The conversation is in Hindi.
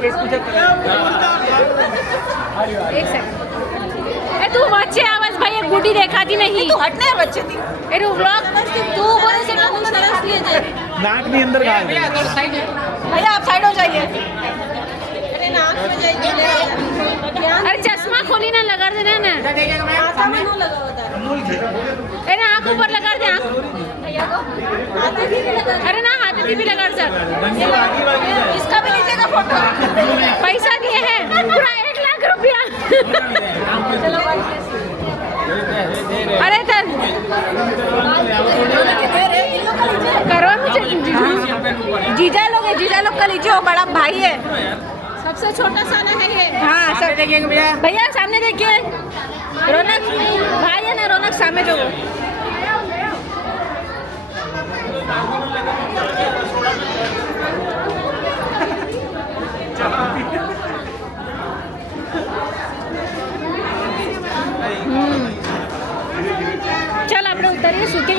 एक सेकंड ए तू વચ્ચે આવાજ ભાઈ એ ગુડી દેખાતી નહીં તું હટને વચ્ચે થી એનું વ્લોગ તું બોલે છે કે હું સરસ લીએ જાય नाक ની અંદર ગાળ દે भैया आप साइड हो जाइए अरे नाक में जाइए अरे चश्मा खोली ना लगा देना ना माथा में नो लगा होता अरे आंख ऊपर लगा दे आंख भैया को हाथ भी लगा अरे ना हाथ भी लगा सर इसका भी लीजिएगा फोटो पैसा दिए हैं पूरा 1 लाख रुपया चलो अरे तर करवा मुझे जीजा लोग का लीजिए वो बड़ा भाई है सबसे छोटा साला है ये हाँ सब देखिए भैया सामने देखिए रौनक भाई है ना रौनक सामने जो चल આપણે ઉતરીએ શું કે